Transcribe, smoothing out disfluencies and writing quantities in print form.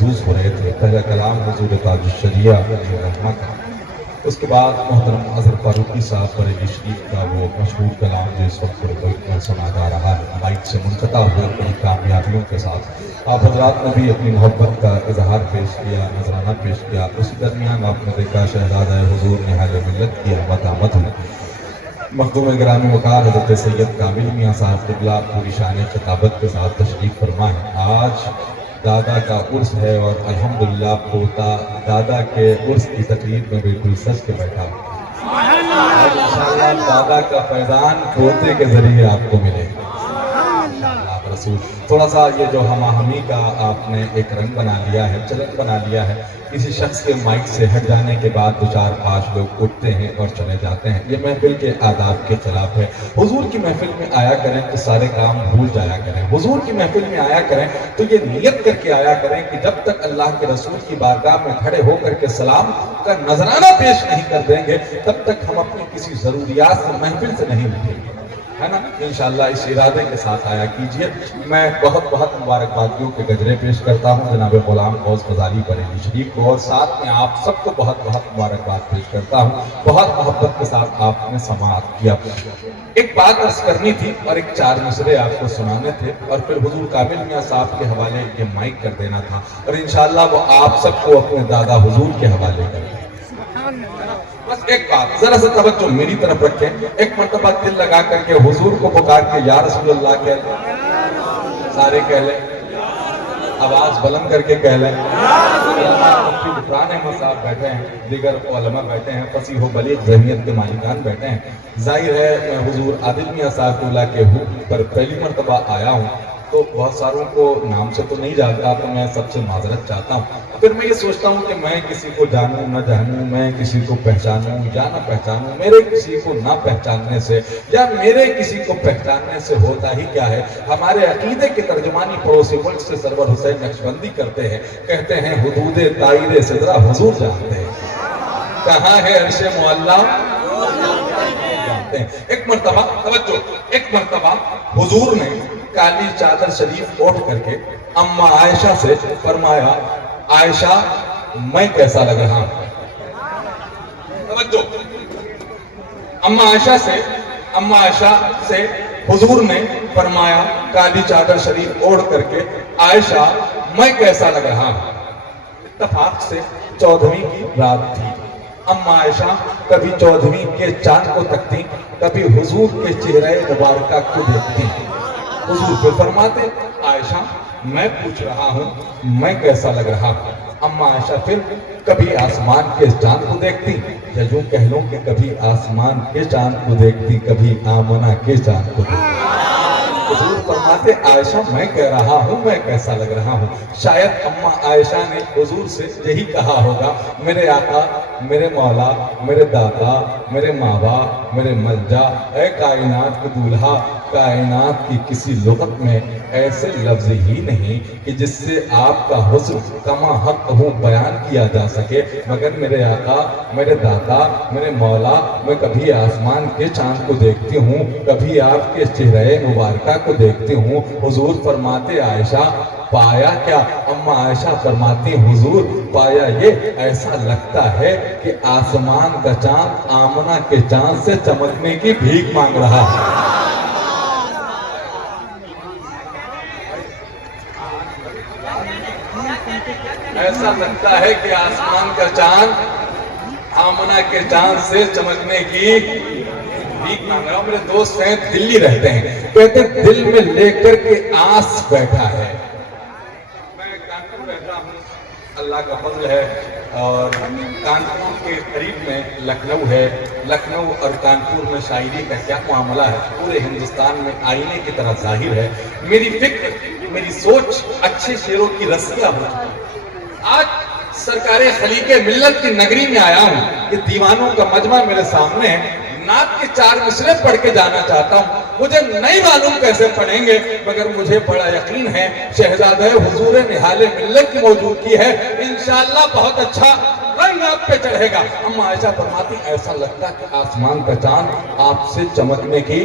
محظوظ ہو رہے تھے۔ پہلا کلام حضور تاج الشریعہ علیہ الرحمہ کا، اس کے بعد محترم اظہر فاروقی صاحب بریلی شریف کا وہ مشہور کلام جو اس وقت پر سنا جا رہا ہے، مائک سے منقطع ہوئے بڑی کامیابیوں کے ساتھ۔ آپ حضرات نے بھی اپنی محبت کا اظہار پیش کیا، نذرانہ پیش کیا۔ اسی درمیان آپ نے دیکھا شہزادہ حضور نہال ملت کی آمد ہوئی۔ مخدوم گرامی وقار حضرت سید کامل میاں صاحب قبلہ پوری شان خطابت کے ساتھ تشریف فرما ہے۔ آج دادا کا عرس ہے اور الحمدللہ پوتا دادا کے عرس کی تقریب میں بالکل سج کے بیٹھا ہوں۔ آج انشاءاللہ دادا کا فیضان پوتے کے ذریعے آپ کو ملے گا انشاءاللہ رسول۔ تھوڑا سا یہ جو ہم آہنگی کا آپ نے ایک رنگ بنا لیا ہے، چلن بنا لیا ہے، کسی شخص کے مائک سے ہٹ جانے کے بعد 2-4-5 لوگ اٹھتے ہیں اور چلے جاتے ہیں، یہ محفل کے آداب کے خلاف ہے۔ حضور کی محفل میں آیا کریں تو سارے کام بھول جایا کریں۔ حضور کی محفل میں آیا کریں تو یہ نیت کر کے آیا کریں کہ جب تک اللہ کے رسول کی بارگاہ میں کھڑے ہو کر کے سلام کا نذرانہ پیش نہیں کر دیں گے تب تک ہم اپنی کسی ضروریات سے محفل سے نہیں اٹھیں گے، ہے نا؟ انشاءاللہ اس ارادے کے ساتھ آیا کیجئے۔ میں بہت بہت مبارکبادیوں کے گجرے پیش کرتا ہوں جناب غلام غوث غزالی بریلی شریف کو، اور ساتھ میں آپ سب کو بہت بہت مبارکباد پیش کرتا ہوں۔ بہت محبت کے ساتھ آپ نے سماعت کیا۔ ایک بات عرض کرنی تھی اور ایک 4 مصرے آپ کو سنانے تھے، اور پھر حضور کامل میاں صاحب کے حوالے یہ مائک کر دینا تھا، اور انشاءاللہ وہ آپ سب کو اپنے دادا حضور کے حوالے کر دیں۔ بس ایک بات ذرا سے توجہ میری طرف رکھیں، ایک مرتبہ دل لگا کر کے حضور کو پکار کے یا رسول اللہ کہہ لیں، سارے کہہ لیں، آواز بلند کر کے کہہ لیں۔ مفتی غفران احمد صاحب بیٹھے ہیں، دیگر علماء بیٹھے ہیں، فصیح و بلیغ ذہنیت کے مالکان بیٹھے ہیں۔ ظاہر ہے میں حضور عادل میاں صاحب اللہ کے حکم پر پہلی مرتبہ آیا ہوں تو بہت ساروں کو نام سے تو نہیں جانتا، تو میں سب سے معذرت چاہتا ہوں۔ پھر میں یہ سوچتا ہوں کہ میں کسی کو جانوں نہ جانوں، میں کسی کو پہچانوں یا نہ پہچانوں، میرے کسی کو نہ پہچاننے سے یا میرے کسی کو پہچاننے سے ہوتا ہی کیا ہے؟ ہمارے عقیدے کی ترجمانی پڑوسی ملک سے سرور حسین نقشبندی کرتے ہیں، کہتے ہیں حدود دائرے سے ذرا حضور جانتے ہیں، کہاں ہے عرش معلیٰ جانتے ہیں۔ ایک مرتبہ توجہ، ایک مرتبہ حضور نے کالی چادر شریف اوڑھ کر کے اماں عائشہ سے فرمایا، عائشہ میں کیسا لگ رہا ہوں؟ توجہ، اماں عائشہ سے حضور نے فرمایا کالی چادر شریف اوڑھ کر کے، عائشہ میں کیسا لگ رہا ہوں؟ اتفاق سے 14ویں کی رات تھی۔ اماں عائشہ کبھی 14ویں کے چاند کو تکتی، کبھی حضور کے چہرے مبارکہ کو دیکھتی۔ حضور پہ فرماتے، عائشہ میں پوچھ رہا ہوں میں کیسا لگ رہا ہوں؟ اماں عائشہ پھر کبھی آسمان کے چاند کو دیکھتی، یا یوں کہہ لوں کہ کبھی آسمان کے چاند کو دیکھتی، کبھی آمنہ کے چاند کو دیکھتی۔ حضور فرماتے، عائشہ میں کہہ رہا ہوں میں کیسا لگ رہا ہوں۔ شاید اماں عائشہ نے حضور سے یہی کہا ہوگا، میرے آقا، میرے مولا، میرے دادا، میرے ماں باپ، میرے ملجا، اے کائنات کے دولہا، کائنات کی کسی لغت میں ایسے لفظ ہی نہیں کہ جس سے آپ کا حسن کما حق ہو بیان کیا جا سکے، مگر میرے آقا، میرے دادا، میرے مولا، میں کبھی آسمان کے چاند کو دیکھتی ہوں، کبھی آپ کے چہرے مبارکہ کو دیکھتی ہوں۔ حضور فرماتے، عائشہ پایا کیا؟ اماں عائشہ فرماتی، حضور پایا یہ ایسا لگتا ہے کہ آسمان کا چاند آمنہ کے چاند سے چمکنے کی بھیک مانگ رہا ہے۔ ایسا لگتا ہے کہ آسمان کا چاند آمنہ کے چاند سے چمکنے کی بھیک مانگ رہا ہوں۔ میرے دوست ہیں دلی رہتے ہیں، کہتے دل میں لے کر کے آس بیٹھا ہے۔ میں کانپور رہتا ہوں، اللہ کا فضل ہے، اور کانپور کے قریب میں لکھنؤ ہے۔ لکھنؤ اور کانپور میں شاعری کا کیا معاملہ ہے، پورے ہندوستان میں آئینے کی طرح ظاہر ہے۔ میری فکر، میری سوچ اچھے شعروں کی رسیاں ہو چکی۔ آج سرکار خلیق ملت کی نگری میں آیا ہوں، یہ دیوانوں کا مجمع میرے سامنے ہے، نعت کے 4 مصرے پڑھ کے جانا چاہتا ہوں۔ مجھے نہیں معلوم کیسے پڑھیں گے، مگر مجھے بڑا یقین ہے شہزادہ حضور نہال ملت کی موجودگی ہے، انشاءاللہ بہت اچھا رنگ آپ پہ چڑھے گا۔ اماں عائشہ فرماتی، ایسا لگتا کہ آسمان کا چاند آپ سے چمکنے کی